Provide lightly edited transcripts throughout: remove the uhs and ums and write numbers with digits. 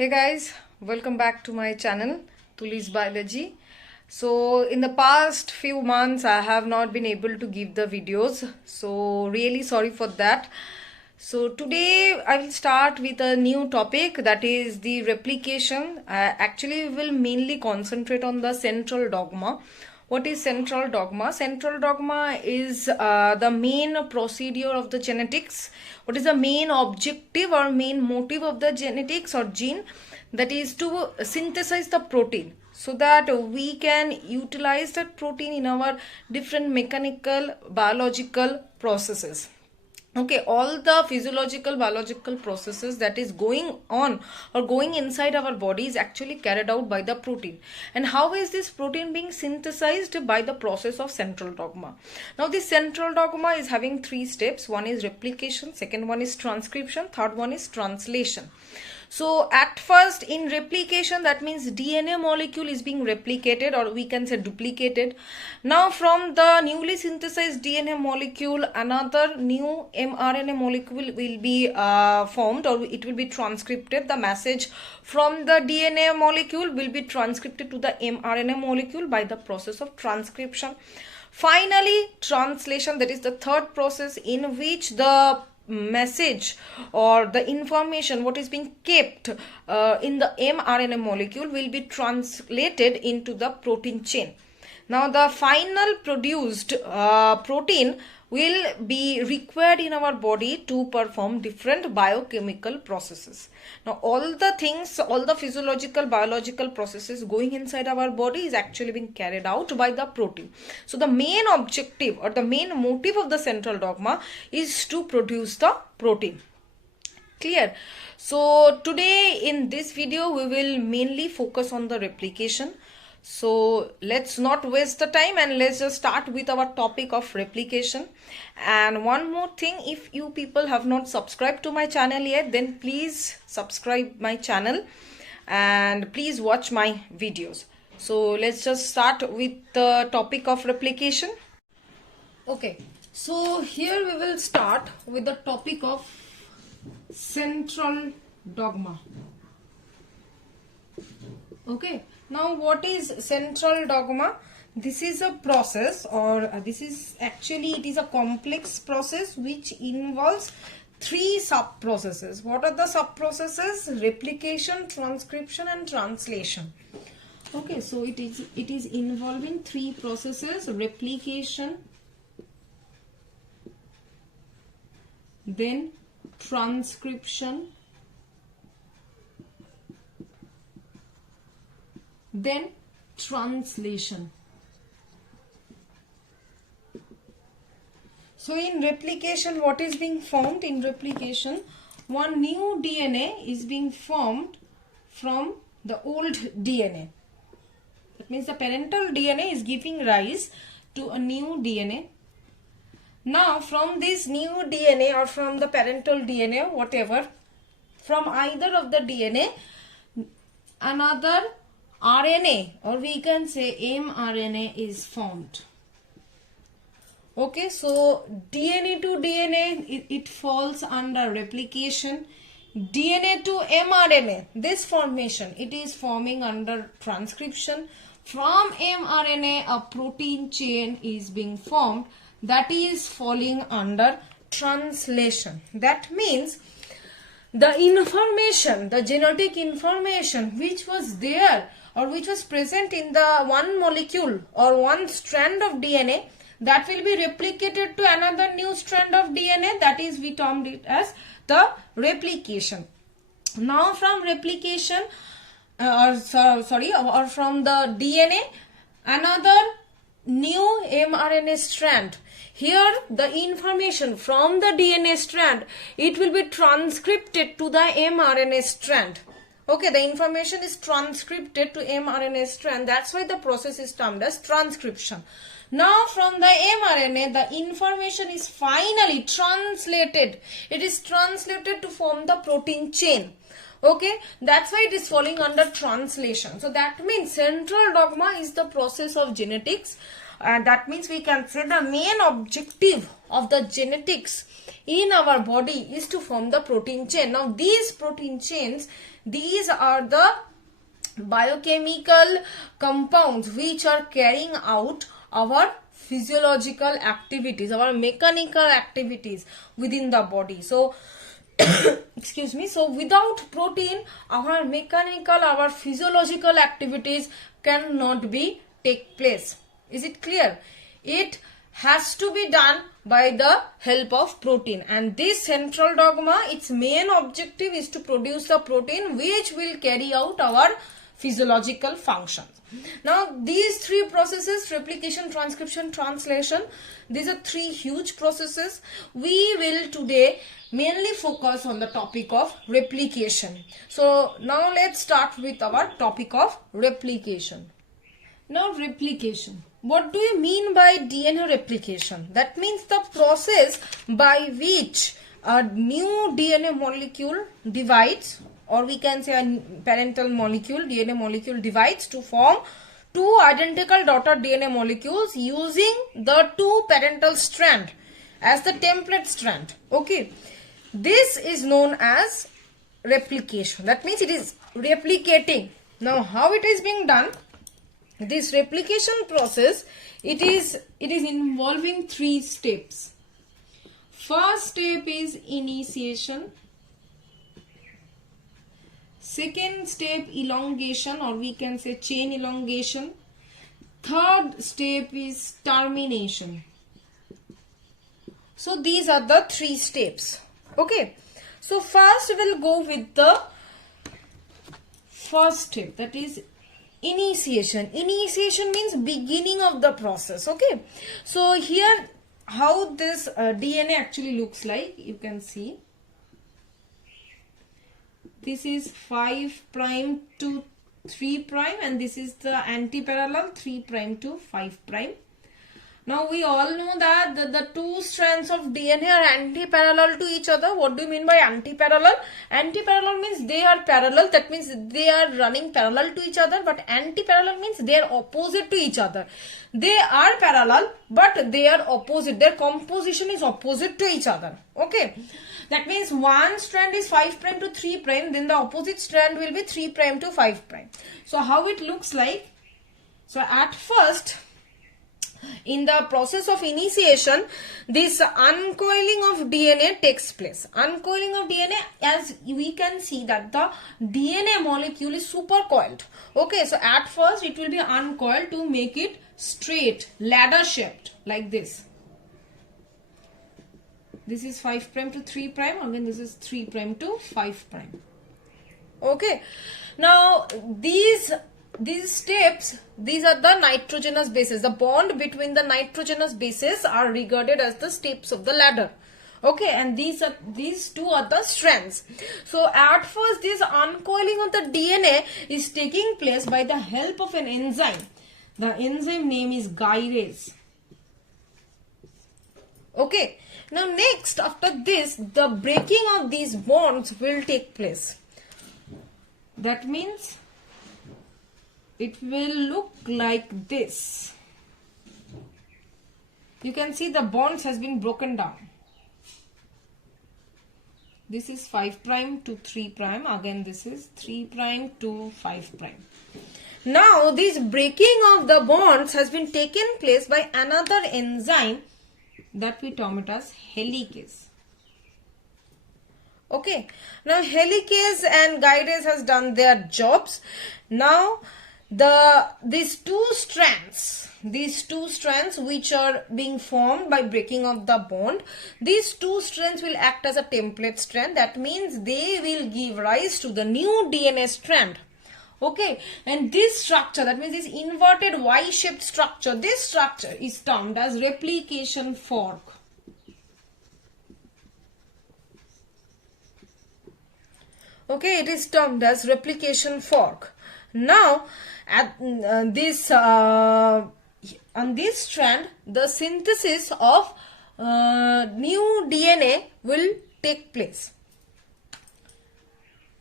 Hey guys, welcome back to my channel Tuli's Biology. So in the past few months I have not been able to give the videos, so really sorry for that. So today I will start with a new topic, that is the replication. Actually we will mainly concentrate on the central dogma. What is central dogma? Central dogma is the main procedure of the genetics. What is the main objective or main motive of the genetics or gene? That is to synthesize the protein so that we can utilize that protein in our different mechanical, biological processes. Okay, all the physiological biological processes that is going on or going inside our body is actually carried out by the protein. And how is this protein being synthesized? By the process of central dogma. Now this central dogma is having three steps. One is replication, second one is transcription, third one is translation. So at first in replication, that means DNA molecule is being replicated, or we can say duplicated. Now from the newly synthesized DNA molecule, another new mRNA molecule will be formed, or it will be transcribed. The message from the DNA molecule will be transcribed to the mRNA molecule by the process of transcription. Finally, translation, that is the third process in which the message or the information what is being kept in the mRNA molecule will be translated into the protein chain. Now the final produced protein will be required in our body to perform different biochemical processes. Now all the things, all the physiological, biological processes going inside our body is actually being carried out by the protein. So the main objective or the main motive of the central dogma is to produce the protein. Clear? So today in this video we will mainly focus on the replication. So let's not waste the time and let's just start with our topic of replication. And one more thing, if you people have not subscribed to my channel yet, then please subscribe my channel and please watch my videos. So let's just start with the topic of replication. Okay, so here we will start with the topic of central dogma. Okay, now what is central dogma? This is a process, or this is actually, it is a complex process which involves three sub processes. What are the sub processes? Replication, transcription and translation. Okay, so it is involving three processes: replication, then transcription, then translation. So in replication, what is being formed? In replication, one new DNA is being formed from the old DNA. That means the parental DNA is giving rise to a new DNA. Now from this new DNA or from the parental DNA, whatever, from either of the DNA, another RNA, or we can say mRNA, is formed. Okay, so DNA to DNA, it falls under replication. DNA to mRNA, this formation, it is forming under transcription. From mRNA, a protein chain is being formed, that is falling under translation. That means the information, the genetic information which was there or which was present in the one molecule or one strand of DNA, that will be replicated to another new strand of DNA. That is, we termed it as the replication. Now from replication or from the DNA, another new mRNA strand. Here the information from the DNA strand, it will be transcribed to the mRNA strand. Okay, the information is transcribed to mRNA strand. That's why the process is termed as transcription. Now from the mRNA, the information is finally translated. It is translated to form the protein chain. Okay, that's why it is falling under translation. So that means central dogma is the process of genetics. That means we can say the main objective of the genetics in our body is to form the protein chain. Now these protein chains, These are the biochemical compounds which are carrying out our physiological activities, our mechanical activities within the body. So excuse me, so without protein, our mechanical, our physiological activities cannot be take place. Is it clear? It has to be done by the help of protein, and this central dogma, its main objective is to produce the protein which will carry out our physiological functions. Now these three processes, replication, transcription, translation, these are three huge processes. We will today mainly focus on the topic of replication. So now let's start with our topic of replication. Now replication. What do you mean by DNA replication? That means the process by which a new DNA molecule divides, or we can say a parental molecule, DNA molecule divides to form two identical daughter DNA molecules using the two parental strand as the template strand. Okay. This is known as replication. That means it is replicating. Now how it is being done? This replication process, it is involving three steps. First step is initiation. Second step, elongation, or we can say chain elongation. Third step is termination. So these are the three steps. Okay. So first we will go with the first step, that is initiation. Initiation means beginning of the process. Okay. So here how this DNA actually looks like, you can see. This is 5' to 3', and this is the anti-parallel 3' to 5'. Now we all know that the two strands of DNA are anti-parallel to each other. What do you mean by anti-parallel? Anti-parallel means they are parallel. That means they are running parallel to each other. But anti-parallel means they are opposite to each other. They are parallel, but they are opposite. Their composition is opposite to each other. Okay. That means one strand is 5' to 3'. Then the opposite strand will be 3' to 5'. So how it looks like? So at first, in the process of initiation, this uncoiling of DNA takes place. Uncoiling of DNA, as we can see that the DNA molecule is supercoiled. Okay, so at first it will be uncoiled to make it straight, ladder shaped like this. This is 5' to 3', again this is 3' to 5'. Okay, now these steps, these are the nitrogenous bases. The bond between the nitrogenous bases are regarded as the steps of the ladder. Okay, and these two are the strands. So at first this uncoiling of the DNA is taking place by the help of an enzyme. The enzyme name is gyrase. Okay, now next, after this, the breaking of these bonds will take place. That means it will look like this. You can see the bonds has been broken down. This is 5' to 3'. Again this is 3' to 5'. Now this breaking of the bonds has been taken place by another enzyme that we term it as helicase. Okay. Now helicase and gyrase has done their jobs. Now these two strands which are being formed by breaking of the bond, these two strands will act as a template strand. That means they will give rise to the new DNA strand. Okay, and this structure, that means this inverted Y-shaped structure, this structure is termed as replication fork. Okay, it is termed as replication fork. Now, at on this strand, the synthesis of new DNA will take place.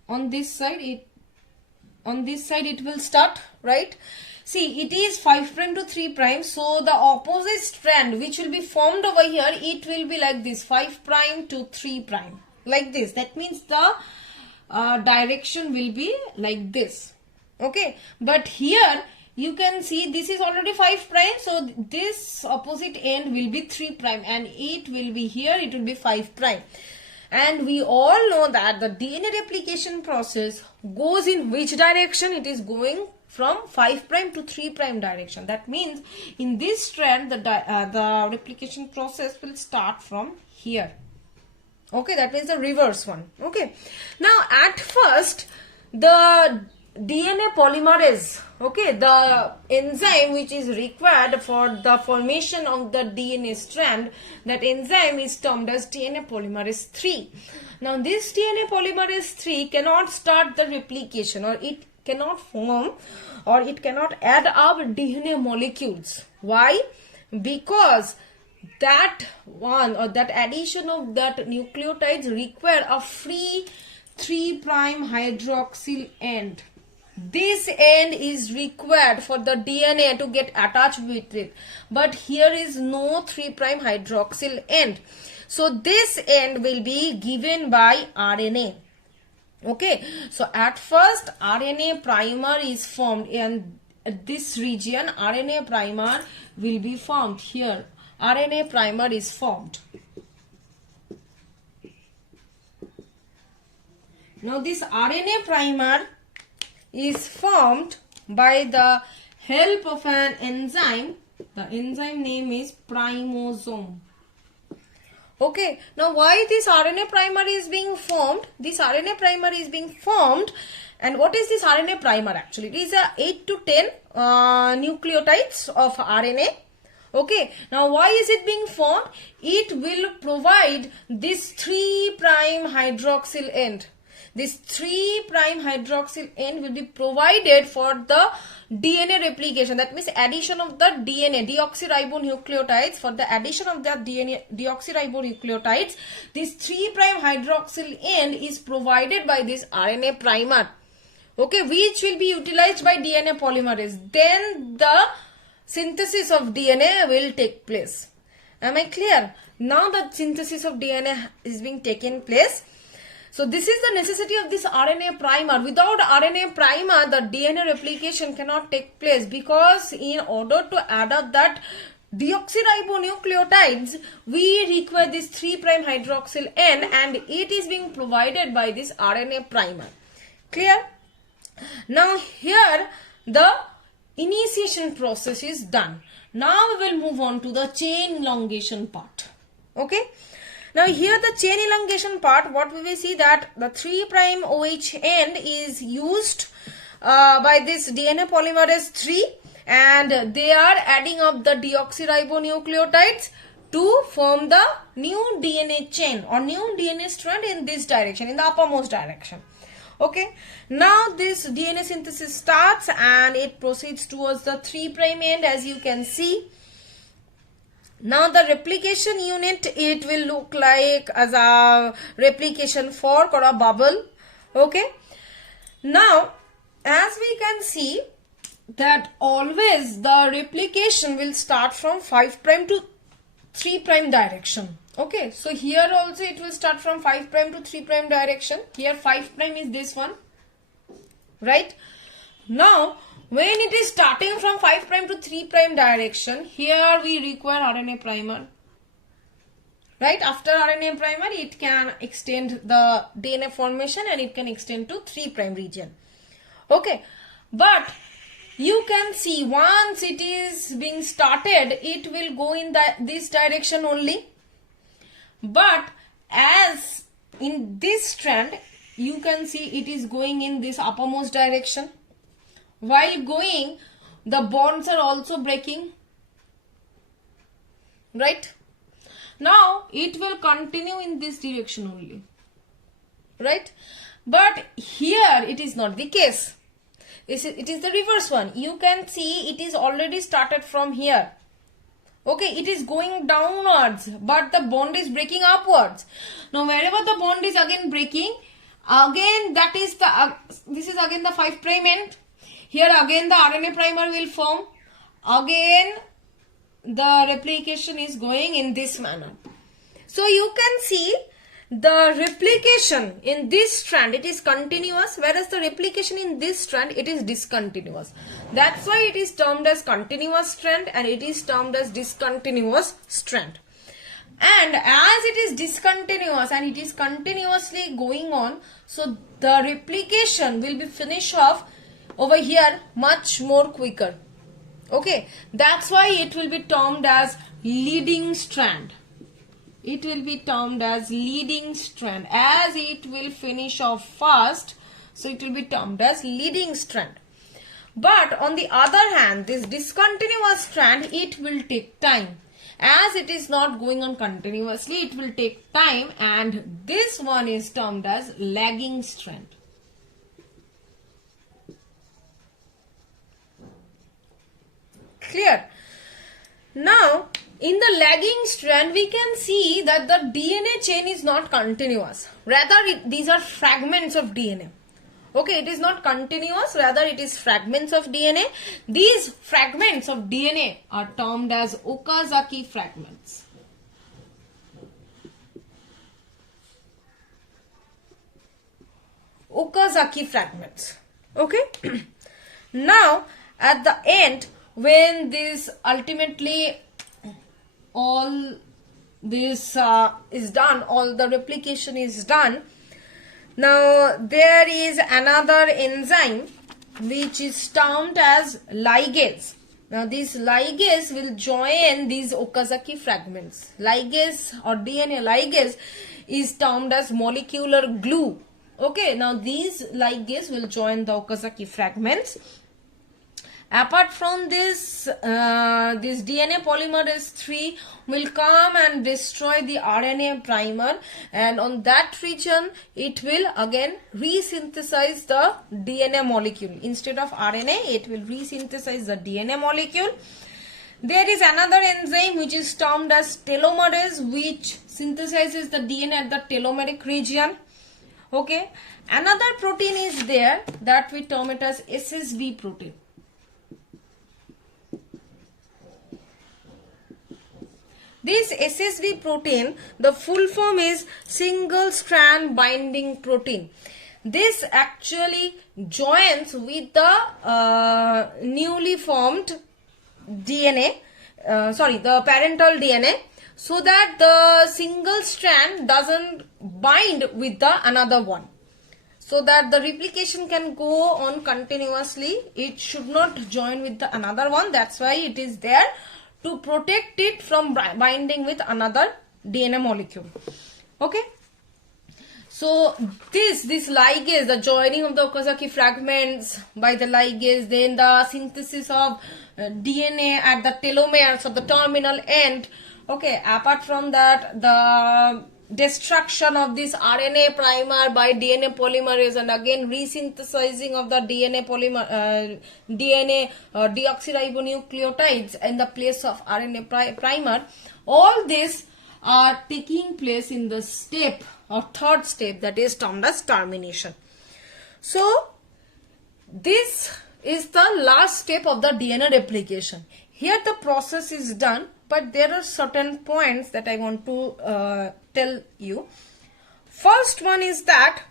On this side, it will start, right? See, it is 5' to 3', so the opposite strand which will be formed over here, it will be like this, 5' to 3', like this. That means the direction will be like this. Okay, but here you can see this is already 5 prime, so this opposite end will be 3 prime and it will be here, it will be 5 prime. And we all know that the DNA replication process goes in which direction? It is going from 5 prime to 3 prime direction. That means in this strand the replication process will start from here. Okay, that means the reverse one. Okay, now at first the DNA polymerase, okay, the enzyme which is required for the formation of the DNA strand, that enzyme is termed as DNA polymerase 3. Now this DNA polymerase 3 cannot start the replication, or it cannot form, or it cannot add up DNA molecules. Why? Because that one, or that addition of that nucleotides require a free 3' hydroxyl end. This end is required for the DNA to get attached with it, but here is no 3' hydroxyl end. So this end will be given by RNA. Okay, so at first RNA primer is formed in this region. RNA primer will be formed here. RNA primer is formed. Now this RNA primer is formed by the help of an enzyme. The enzyme name is primosome. Okay, now why this RNA primer is being formed? This RNA primer is being formed, and what is this RNA primer actually? It is a 8 to 10 nucleotides of RNA. Okay, now why is it being formed? It will provide this 3' hydroxyl end. This 3' hydroxyl end will be provided for the DNA replication. That means addition of the DNA deoxyribonucleotides. For the addition of the DNA deoxyribonucleotides, this 3' hydroxyl end is provided by this RNA primer. Okay, which will be utilized by DNA polymerase. Then the synthesis of DNA will take place. Am I clear? Now the synthesis of DNA is being taken place. So this is the necessity of this RNA primer. Without RNA primer, the DNA replication cannot take place, because in order to add up that deoxyribonucleotides, we require this 3' hydroxyl end, and it is being provided by this RNA primer. Clear? Now here the initiation process is done. Now we will move on to the chain elongation part. Okay. Now here the chain elongation part, what we will see that the 3' OH end is used by this DNA polymerase 3, and they are adding up the deoxyribonucleotides to form the new DNA chain or new DNA strand in this direction, in the uppermost direction. Okay, now this DNA synthesis starts and it proceeds towards the 3' end, as you can see. Now the replication unit, it will look like as a replication fork or a bubble. Okay, now as we can see that always the replication will start from 5' to 3' direction. Okay, so here also it will start from 5' to 3' direction. Here 5' is this one, right? Now when it is starting from 5' to 3' direction, here we require RNA primer. Right? After RNA primer, it can extend the DNA formation and it can extend to 3' region. Okay, but you can see once it is being started, it will go in this direction only. But as in this strand, you can see it is going in this uppermost direction. While going, the bonds are also breaking. Right? Now it will continue in this direction only. Right? But here it is not the case. It is the reverse one. You can see it is already started from here. Okay, it is going downwards, but the bond is breaking upwards. Now wherever the bond is again breaking, again that is the this is again the 5' end. Here again the RNA primer will form. Again the replication is going in this manner. So you can see the replication in this strand, it is continuous, whereas the replication in this strand, it is discontinuous. That's why it is termed as continuous strand and it is termed as discontinuous strand. And as it is discontinuous and it is continuously going on, so the replication will be finished off over here much more quicker. Okay, that's why it will be termed as leading strand. It will be termed as leading strand. As it will finish off fast, so it will be termed as leading strand. But on the other hand, this discontinuous strand, it will take time. As it is not going on continuously, it will take time, and this one is termed as lagging strand. Clear? Now, in the lagging strand, we can see that the DNA chain is not continuous. Rather, these are fragments of DNA. Okay, it is not continuous, rather it is fragments of DNA. These fragments of DNA are termed as Okazaki fragments. Okazaki fragments. Okay. Now, at the end, when this ultimately all this is done, all the replication is done, now there is another enzyme which is termed as ligase. Now this ligase will join these Okazaki fragments. Ligase or DNA ligase is termed as molecular glue. Okay, now these ligase will join the Okazaki fragments. Apart from this, this DNA polymerase 3 will come and destroy the RNA primer, and on that region it will again resynthesize the DNA molecule. Instead of RNA, it will resynthesize the DNA molecule. There is another enzyme which is termed as telomerase, which synthesizes the DNA at the telomeric region. Okay, another protein is there that we term it as Ssd protein. This Ssd protein, the full form is single strand binding protein. This actually joins with the newly formed DNA, the parental DNA, so that the single strand doesn't bind with the another one. So that the replication can go on continuously. It should not join with the another one. That's why it is there, to protect it from binding with another DNA molecule. Okay. So this ligase, the joining of the Okazaki fragments by the ligase, then the synthesis of DNA at the telomeres of the terminal end. Okay. Apart from that, the destruction of this RNA primer by DNA polymerase, and again resynthesizing of the DNA deoxyribonucleotides in the place of RNA primer. All this are taking place in the step or third step, that is termed as termination. So this is the last step of the DNA replication. Here the process is done, but there are certain points that I want to tell you. First one is that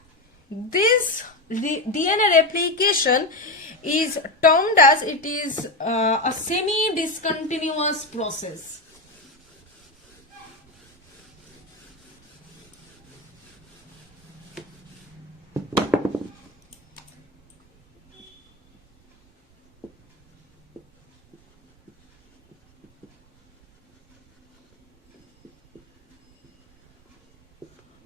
this DNA replication is termed as, it is a semi-discontinuous process.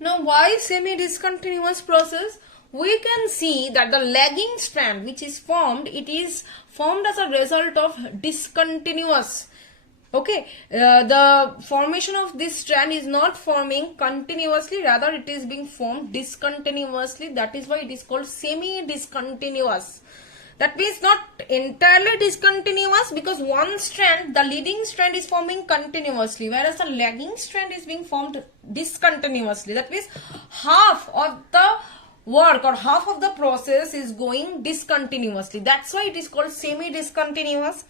Now, why semi-discontinuous process? We can see that the lagging strand which is formed, it is formed as a result of discontinuous. Okay, the formation of this strand is not forming continuously, rather it is being formed discontinuously. That is why it is called semi-discontinuous. That means not entirely discontinuous, because one strand, the leading strand, is forming continuously, whereas the lagging strand is being formed discontinuously. That means half of the work or half of the process is going discontinuously. That's why it is called semi-discontinuous.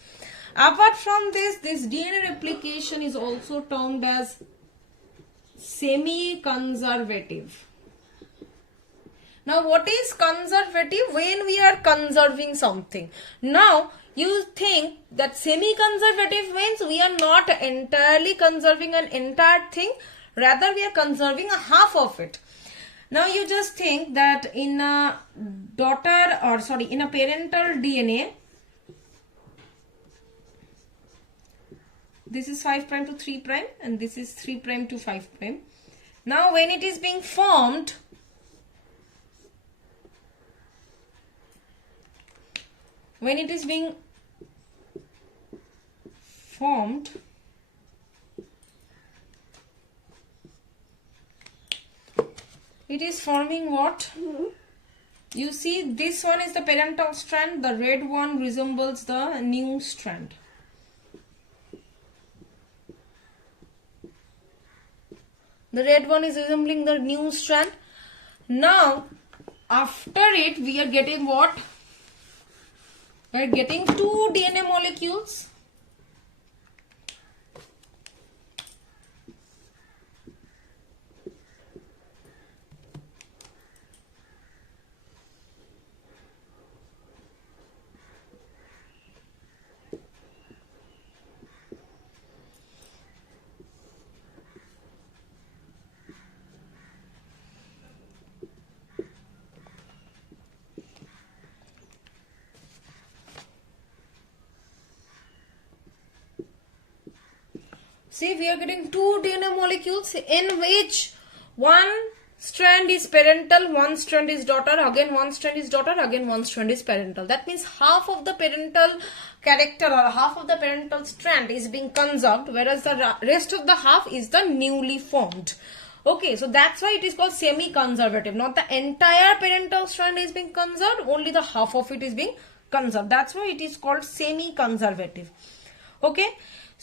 Apart from this DNA replication is also termed as semi-conservative. Now what is conservative? When we are conserving something. Now you think that semi-conservative means we are not entirely conserving an entire thing, rather we are conserving a half of it. Now you just think that in a in a parental DNA, this is 5' to 3' and this is 3' to 5'. Now when it is being formed, it is forming what? You see, this one is the parental strand, the red one resembles the new strand. The red one is resembling the new strand. Now, after it, we are getting what? We are getting 2 DNA molecules. See, we are getting 2 DNA molecules in which one strand is parental, one strand is daughter, again one strand is daughter, again one strand is parental. That means half of the parental character or half of the parental strand is being conserved, whereas the rest of the half is the newly formed. Okay, so that's why it is called semi-conservative. Not the entire parental strand is being conserved, only the half of it is being conserved. That's why it is called semi-conservative. Okay.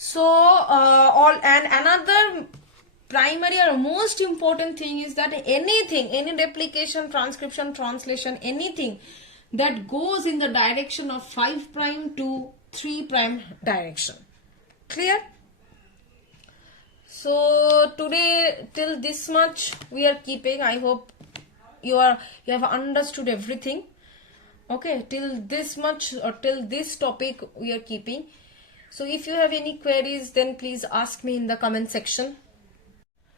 So another primary or most important thing is that any replication, transcription, translation, anything that goes in the direction of 5' to 3' direction. Clear? So today till this much we are keeping. I hope you have understood everything. Okay, till this much or till this topic we are keeping. So if you have any queries, then please ask me in the comment section.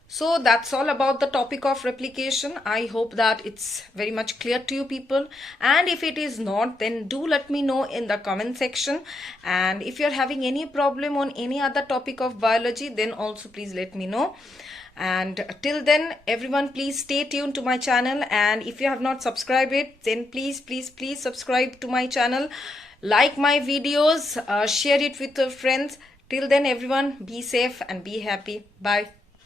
So that's all about the topic of replication. I hope that it's very much clear to you people. And if it is not, then do let me know in the comment section. And if you're having any problem on any other topic of biology, then also please let me know. And till then, everyone, please stay tuned to my channel. And if you have not subscribed it, then please subscribe to my channel. Like my videos, share it with your friends. Till then, everyone, be safe and be happy. Bye.